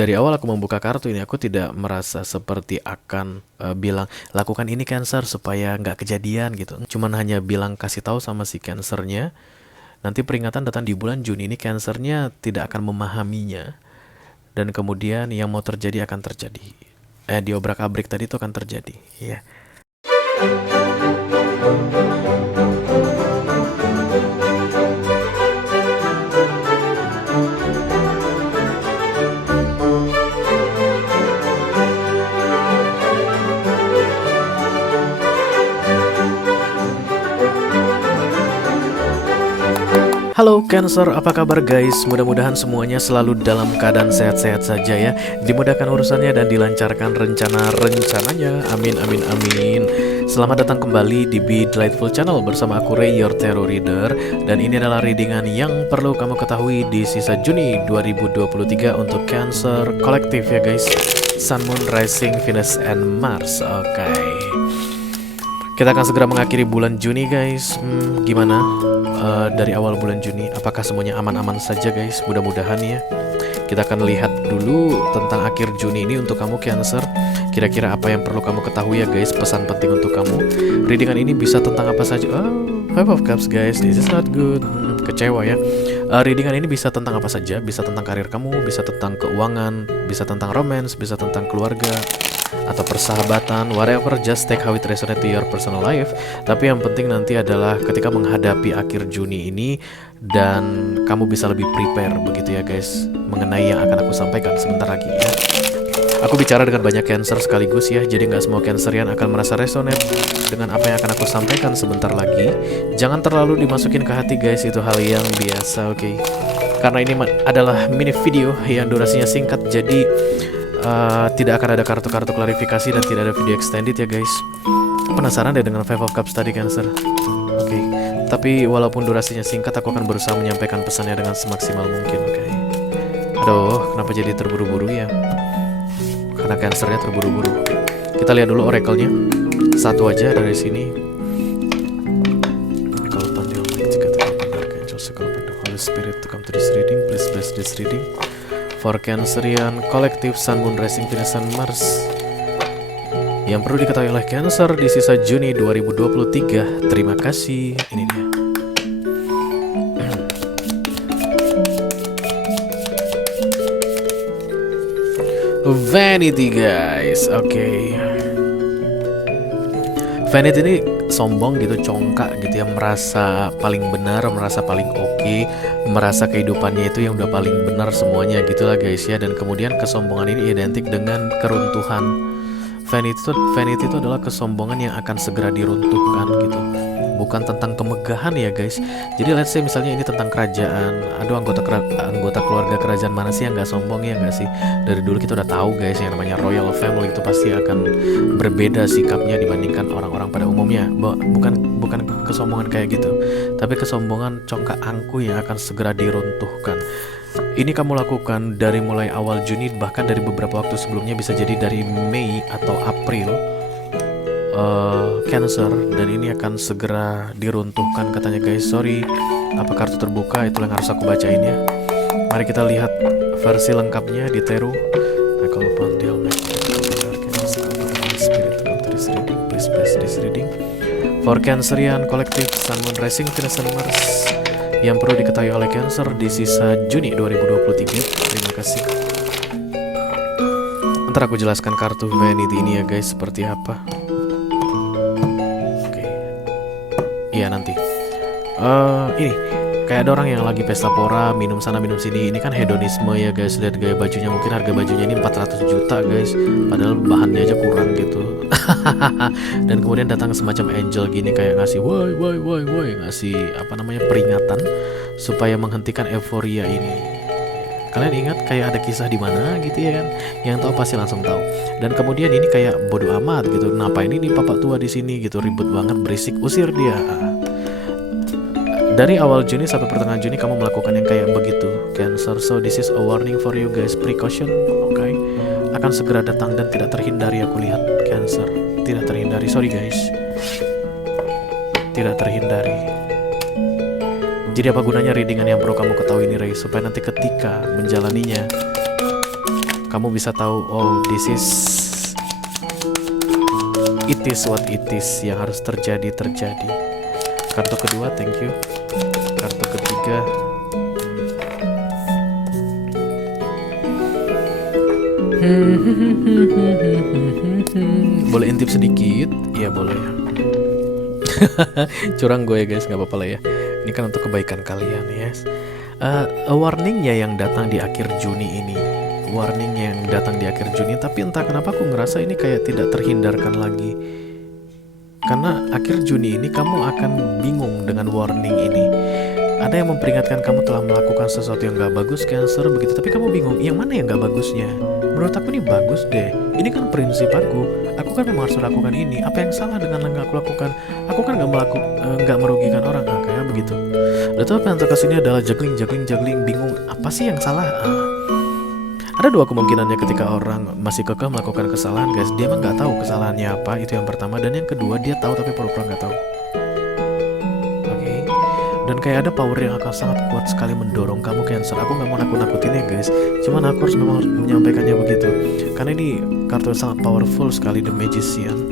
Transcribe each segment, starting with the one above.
Dari awal aku membuka kartu ini, aku tidak merasa seperti akan bilang lakukan ini Cancer supaya nggak kejadian gitu. Cuman hanya bilang kasih tahu sama si Cancernya, nanti peringatan datang di bulan Juni ini Cancernya tidak akan memahaminya. Dan kemudian yang mau terjadi akan terjadi. Diobrak-abrik tadi itu akan terjadi. Ya. Halo Cancer, apa kabar guys? Mudah-mudahan semuanya selalu dalam keadaan sehat-sehat saja ya. Dimudahkan urusannya dan dilancarkan rencana-rencananya. Amin, amin, amin. Selamat datang kembali di Be Delightful Channel bersama aku Ray, your tarot reader. Dan ini adalah readingan yang perlu kamu ketahui di sisa Juni 2023 untuk Cancer kolektif ya guys. Sun, Moon, Rising, Venus, and Mars. Oke. Kita akan segera mengakhiri bulan Juni guys. Gimana dari awal bulan Juni? Apakah semuanya aman-aman saja guys? Mudah-mudahan ya. Kita akan lihat dulu tentang akhir Juni ini untuk kamu Cancer. Kira-kira apa yang perlu kamu ketahui ya guys? Pesan penting untuk kamu. Readingan ini bisa tentang apa saja? Five of Cups guys, this is not good. Kecewa ya. Readingan ini bisa tentang apa saja? Bisa tentang karir kamu, bisa tentang keuangan, bisa tentang romance, bisa tentang keluarga atau persahabatan, whatever, just take how it resonate to your personal life. Tapi yang penting nanti adalah ketika menghadapi akhir Juni ini dan kamu bisa lebih prepare begitu ya guys, mengenai yang akan aku sampaikan sebentar lagi ya. Aku bicara dengan banyak Cancer sekaligus ya, jadi nggak semua Cancerian akan merasa resonate dengan apa yang akan aku sampaikan sebentar lagi. Jangan terlalu dimasukin ke hati guys, itu hal yang biasa, oke? Karena ini adalah mini video yang durasinya singkat, jadi tidak akan ada kartu-kartu klarifikasi dan tidak ada video extended ya guys. Penasaran deh dengan Five of Cups tadi Cancer? Oke. Tapi walaupun durasinya singkat, aku akan berusaha menyampaikan pesannya dengan semaksimal mungkin, oke? Aduh, kenapa jadi terburu-buru ya? Karena Cancernya terburu-buru. Kita lihat dulu oracle-nya. Satu aja dari sini. Kalau pandai jika terdapat Archangel, kalau pandai Holy Spirit to come to this reading, please bless this reading. For Cancerian kolektif Sun, Moon, Rising, Venus, and Mars yang perlu diketahui oleh Cancer di sisa Juni 2023. Terima kasih. Ini dia. Vanity guys. Oke. Vanity ini sombong gitu, congkak gitu ya, merasa paling benar, merasa paling oke, merasa kehidupannya itu yang udah paling benar semuanya gitulah guys ya. Dan kemudian kesombongan ini identik dengan keruntuhan. Vanity itu adalah kesombongan yang akan segera diruntuhkan gitu, bukan tentang kemegahan ya guys. Jadi let's say misalnya ini tentang kerajaan. Aduh, anggota keluarga kerajaan mana sih yang gak sombong ya gak sih? Dari dulu kita udah tahu guys, yang namanya royal family itu pasti akan berbeda sikapnya dibandingkan orang-orang pada umumnya. Bukan kesombongan kayak gitu, tapi kesombongan congkak angkuh yang akan segera diruntuhkan. Ini kamu lakukan dari mulai awal Juni, bahkan dari beberapa waktu sebelumnya, bisa jadi dari Mei atau April Cancer, dan ini akan segera diruntuhkan katanya guys. Sorry, apa kartu terbuka itu yang harus aku bacain ya. Mari kita lihat versi lengkapnya di tarot. Kalau pandai Spirit to come to this reading, please bless this reading. For Cancerian kolektif Sun, Moon, Rising, Venus, and Mars yang perlu diketahui oleh Cancer di sisa Juni 2023. Terima kasih. Ntar aku jelaskan kartu Vanity ini ya guys seperti apa. Oke. Iya nanti. Ini kayak ada orang yang lagi pesta pora, minum sana minum sini. Ini kan hedonisme ya guys. Lihat gaya bajunya, mungkin harga bajunya ini 400 juta guys, padahal bahannya aja kurang gitu. Dan kemudian datang semacam angel gini kayak ngasih woi, ngasih apa namanya, peringatan supaya menghentikan euforia ini. Kalian ingat kayak ada kisah di mana gitu ya kan? Yang tahu pasti langsung tahu. Dan kemudian ini kayak bodoh amat gitu. Ngapain ini bapak tua di sini gitu, ribut banget, berisik, usir dia. Dari awal Juni sampai pertengahan Juni kamu melakukan yang kayak begitu Cancer. So this is a warning for you guys, precaution, okay? Akan segera datang dan tidak terhindari, aku lihat Cancer. Tidak terhindari, sorry guys. Tidak terhindari. Jadi apa gunanya readingan yang perlu kamu ketahui ini Ray? Supaya nanti ketika menjalaninya kamu bisa tahu, oh it is what it is, yang harus terjadi. Kartu kedua, thank you. Kartu ketiga, boleh intip sedikit? Iya boleh. Curang gue ya guys, nggak apa-apa lah ya. Ini kan untuk kebaikan kalian ya. Yes. Warningnya yang datang di akhir Juni ini. Tapi entah kenapa aku ngerasa ini kayak tidak terhindarkan lagi. Karena akhir Juni ini kamu akan bingung dengan warning ini. Ada yang memperingatkan kamu telah melakukan sesuatu yang gak bagus, Cancer, begitu. Tapi kamu bingung, yang mana yang gak bagusnya? Menurut aku ini bagus deh. Ini kan prinsip aku. Aku kan memang harus lakukan ini. Apa yang salah dengan yang aku lakukan? Aku kan gak merugikan orang, kayak begitu. Dan tuh apa yang terkesini adalah juggling, bingung. Apa sih yang salah? Ada dua kemungkinannya ketika orang masih kekeh melakukan kesalahan, guys. Dia emang gak tahu kesalahannya apa, itu yang pertama. Dan yang kedua, dia tahu tapi pura-pura gak tahu. Dan kayak ada power yang akan sangat kuat sekali mendorong kamu, Cancer. Aku gak mau nakut-nakutin ya guys, cuman aku harus memang menyampaikannya begitu. Karena ini kartu yang sangat powerful sekali, The Magician,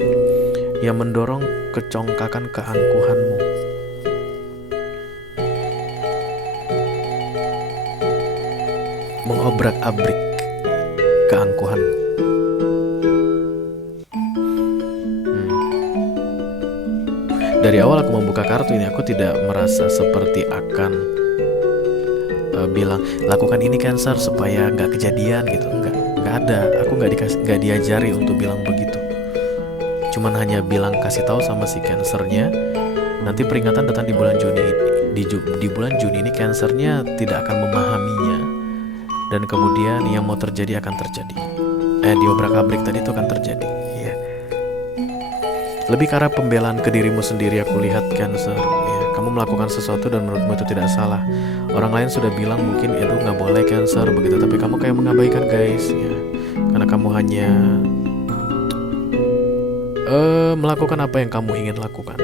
yang mendorong kecongkakan keangkuhanmu. Mengobrak-abrik keangkuhanmu. Dari awal aku membuka kartu ini, aku tidak merasa seperti akan bilang lakukan ini Cancer supaya nggak kejadian gitu. Nggak ada. Aku nggak diajari untuk bilang begitu. Cuman hanya bilang, kasih tahu sama si Cancernya, nanti peringatan datang di bulan Juni. Di bulan Juni ini Cancernya tidak akan memahaminya, dan kemudian yang mau terjadi akan terjadi. Diobrak-abrik tadi itu akan terjadi. Lebih ke arah pembelaan ke dirimu sendiri aku lihat, Cancer. Ya, kamu melakukan sesuatu dan menurutmu itu tidak salah. Orang lain sudah bilang mungkin itu nggak boleh, Cancer, begitu. Tapi kamu kayak mengabaikan, guys. Ya, karena kamu hanya melakukan apa yang kamu ingin lakukan.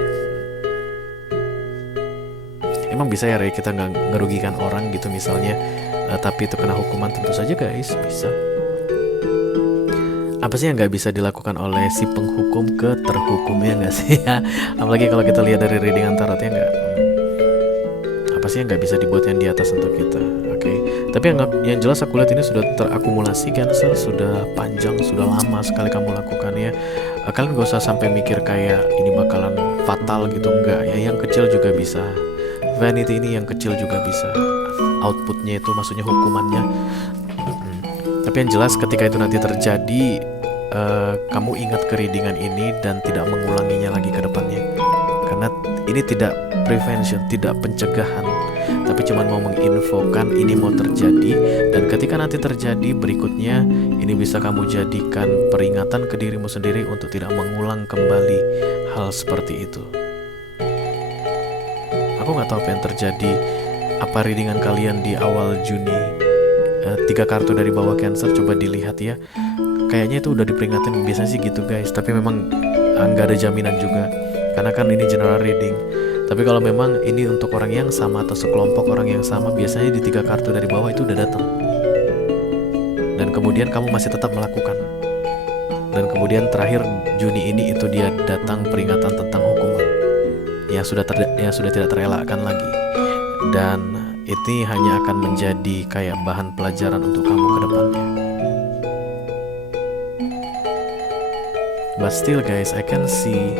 Emang bisa ya, Ray, kita nggak ngerugikan orang gitu misalnya. Tapi itu kena hukuman, tentu saja, guys, bisa. Apa sih yang nggak bisa dilakukan oleh si penghukum ke terhukumnya, nggak sih ya? Apalagi kalau kita lihat dari readingan tarotnya, nggak. Apa sih yang nggak bisa dibuat yang di atas untuk kita? Oke. Tapi yang jelas aku lihat ini sudah terakumulasi, Cancer, sudah panjang, sudah lama sekali kamu lakukan ya. Kalian gak usah sampai mikir kayak ini bakalan fatal gitu, enggak ya. Yang kecil juga bisa. Vanity ini yang kecil juga bisa. Outputnya itu maksudnya hukumannya. Tapi yang jelas ketika itu nanti terjadi, kamu ingat kereadingan ini dan tidak mengulanginya lagi ke depannya. Karena ini tidak prevention, tidak pencegahan, tapi cuma mau menginfokan ini mau terjadi. Dan ketika nanti terjadi berikutnya, ini bisa kamu jadikan peringatan ke dirimu sendiri untuk tidak mengulang kembali hal seperti itu. Aku gak tahu apa yang terjadi. Apa readingan kalian di awal Juni? 3 kartu dari bawah, Cancer, coba dilihat ya. Kayaknya itu udah diperingatin, biasanya sih gitu, guys. Tapi memang nggak ada jaminan juga, karena kan ini general reading. Tapi kalau memang ini untuk orang yang sama atau sekelompok orang yang sama, biasanya di 3 kartu dari bawah itu udah datang. Dan kemudian kamu masih tetap melakukan. Dan kemudian terakhir Juni ini itu dia datang peringatan tentang hukuman yang sudah tidak terelakkan lagi. Dan ini hanya akan menjadi kayak bahan pelajaran untuk kamu ke depannya. But still, guys, I can see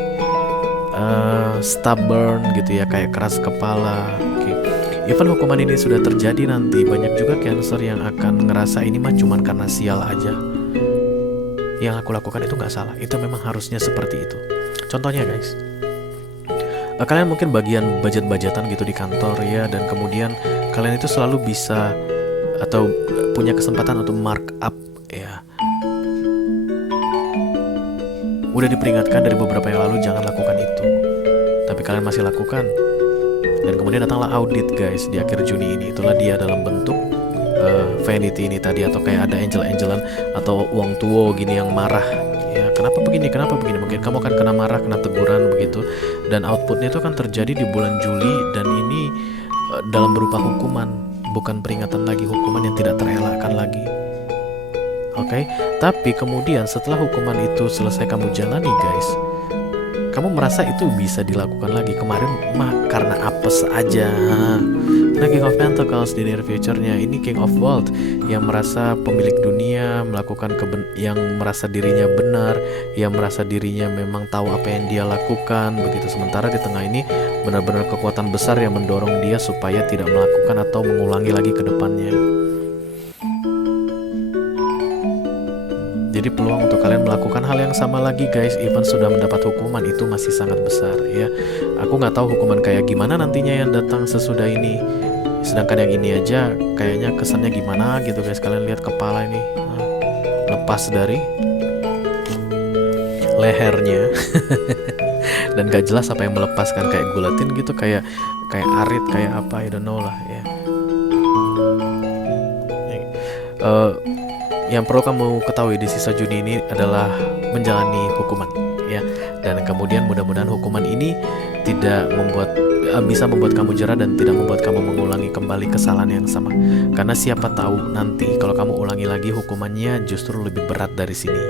stubborn gitu ya, kayak keras kepala. Okay. Even hukuman ini sudah terjadi nanti, banyak juga Cancer yang akan ngerasa ini mah cuman karena sial aja. Yang aku lakukan itu gak salah, itu memang harusnya seperti itu. Contohnya, guys, kalian mungkin bagian budget-budgetan gitu di kantor ya, dan kemudian kalian itu selalu bisa atau punya kesempatan untuk markup ya. Udah diperingatkan dari beberapa yang lalu jangan lakukan itu, tapi kalian masih lakukan. Dan kemudian datanglah audit, guys, di akhir Juni ini. Itulah dia dalam bentuk vanity ini tadi, atau kayak ada angel-angelan atau uang tuo gini yang marah. Ya, kenapa begini? Mungkin kamu akan kena marah, kena teguran begitu. Dan outputnya itu akan terjadi di bulan Juli. Dan ini dalam berupa hukuman, bukan peringatan lagi, hukuman yang tidak terelakkan lagi. Oke, tapi kemudian setelah hukuman itu selesai kamu jalani guys, kamu merasa itu bisa dilakukan lagi. Kemarin mah karena apes aja. Nah, King of Pentacles di near future-nya ini King of World yang merasa pemilik dunia, melakukan yang merasa dirinya benar, yang merasa dirinya memang tahu apa yang dia lakukan begitu. Sementara di tengah ini benar-benar kekuatan besar yang mendorong dia supaya tidak melakukan atau mengulangi lagi ke depannya. Jadi peluang untuk kalian melakukan hal yang sama lagi guys, even sudah mendapat hukuman, itu masih sangat besar ya. Aku nggak tahu hukuman kayak gimana nantinya yang datang sesudah ini. Sedangkan yang ini aja kayaknya kesannya gimana gitu guys. Kalian lihat kepala ini, lepas dari lehernya dan gak jelas apa yang melepaskan, kayak gulatin gitu, kayak arit, kayak apa, I don't know lah ya. Yang perlu kamu ketahui di sisa Juni ini adalah menjalani hukuman ya, dan kemudian mudah-mudahan hukuman ini tidak bisa membuat kamu jera dan tidak membuat kamu mengulangi kembali kesalahan yang sama, karena siapa tahu nanti kalau kamu ulangi lagi hukumannya justru lebih berat dari sini.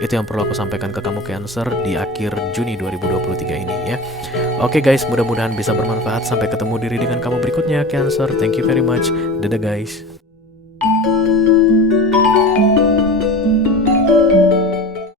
Itu yang perlu aku sampaikan ke kamu Cancer di akhir Juni 2023 ini ya. Oke guys, mudah-mudahan bisa bermanfaat. Sampai ketemu di readingan kamu berikutnya Cancer. Thank you very much. Dadah guys.